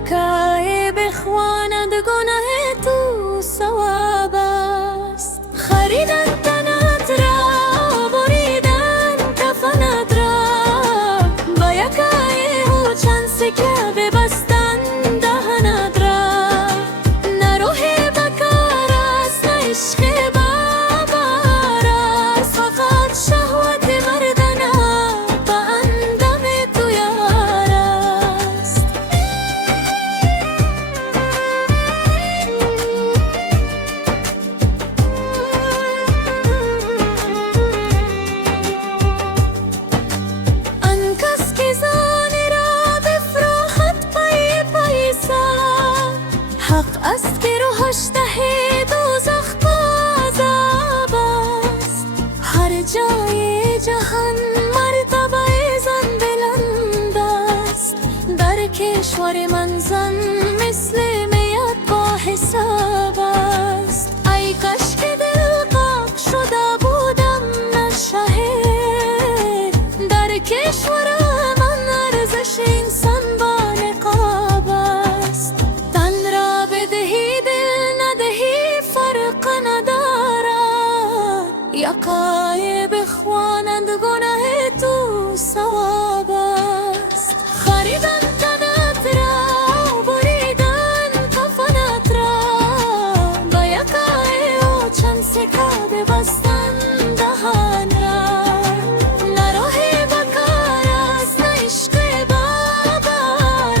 یکای بخواند گناه تو ثواب است. خریدن تنت را، بریدن کفنت را، با یکای او چند سکه ببستن دهنت را. نه روح بکار است، نه عشق بابار است، فقط شهوت مردنه به اندام تو یار است. آن کس که زانی را بفروخت پای پیسه، حق است که روحش ته دوزخ عذاب است. هر جای جهان مرتبه زن بلند است، در کشور من زن مثل میت با حساب است. ای کاش که دل قاق شده بودم نه شهید، در کشور من ارزش انسان با نقاب است. تن را بدهی دل ندهی فرق ندارد، یکای بخوانند گناه تو ثواب است. خریدن تنت را، بریدن کفنت را، با یکای او چند سکه ببستن دهن را. نه روح بکار است، نه عشق بابار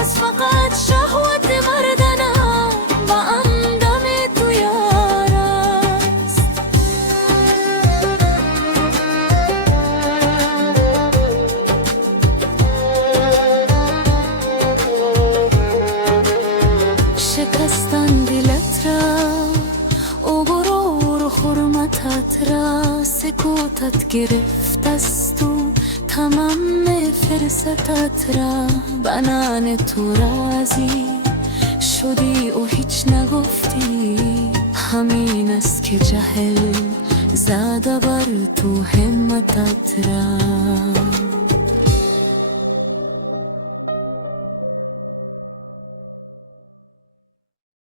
است، فقط شهوت مردنه به اندام تو یار است. شکستن دلت را، او غرور و حرمتت را، سکوتت گرفت است و تمام فرصتت را. بنان تو رازی شدی و هیچ نگفتی، همین است که جهل زده بر تو همتت را.